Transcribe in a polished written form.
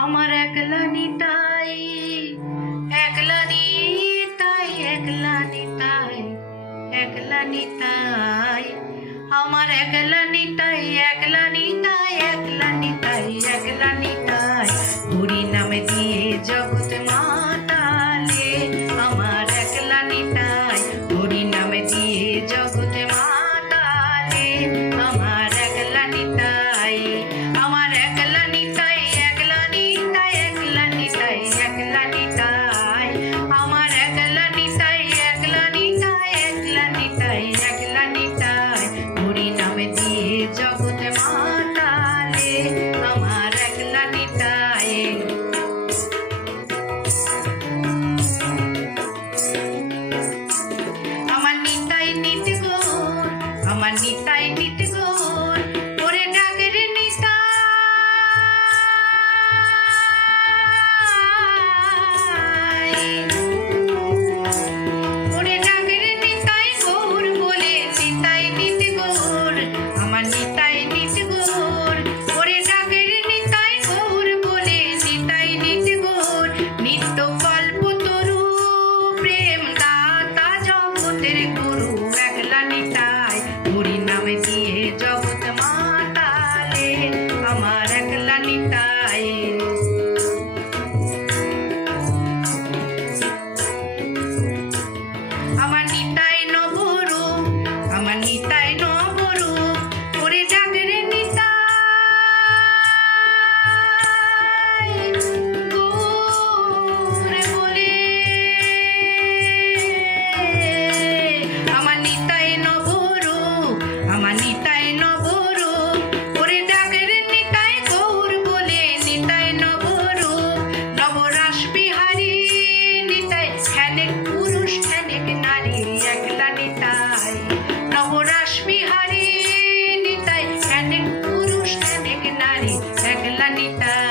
আমার একলা নিতাই, একলা নিতাই, একলা নিতাই, একলা নিতাই, আমার একলা নিতাই, একলা নিতাই, একলা নিতাই, একলা নিতাই, হরি নামে দিয়ে জগৎ মাতালে। আমার একলা নিতাই, হরি নামে দিয়ে জগৎ মাতালে। আমার একলা নিতাই, আমার একলা নিতাই, একলা নিতাই, একলা নিতাই, একলা নিতাই, আমার একলা নিতাই, একলা নিতাই, একলা নিতাই, একলা নিতাই, হরি নামে দিয়ে জগৎ মাতালে। আমার একলা নিতাই। আমার নিতাই নিত গৌর, আমার নিতাই নিত গৌর, ওরে ডাকের নিতাই, ওরে ডাকের নিতাই গৌর বলে নিতাই নিত গৌর। আমার নিতাই নিত গৌর, ওরে ডাকের নিতাই গৌর বলে নিতাই নিত গৌর। নিত্য কল্পতরু প্রেম দাতা জগতের গুরু, একলা নিতাই, হরি নামে দিয়ে জগৎ মাতালে। আমার একলা নিতাই। আমার নিতাই নবরূপ, আমার নিতাই নবরূপ, ওরে ডাকের নিতাই গৌর বলে। আমার নিতাই নবরূপ, আমার নিতাই নবরূপ, ওরে ডাকের নিতাই গৌর বলে নিতাই নবরূপ। নবরাস বিহারী নিতাই, খ্যানেক পুরুষ খ্যানেক নারী, একলা নিতাই। নবরাস বিহারী নিতাই, খ্যানেক পুরুষ খ্যানেক নারী, একলা নিতাই।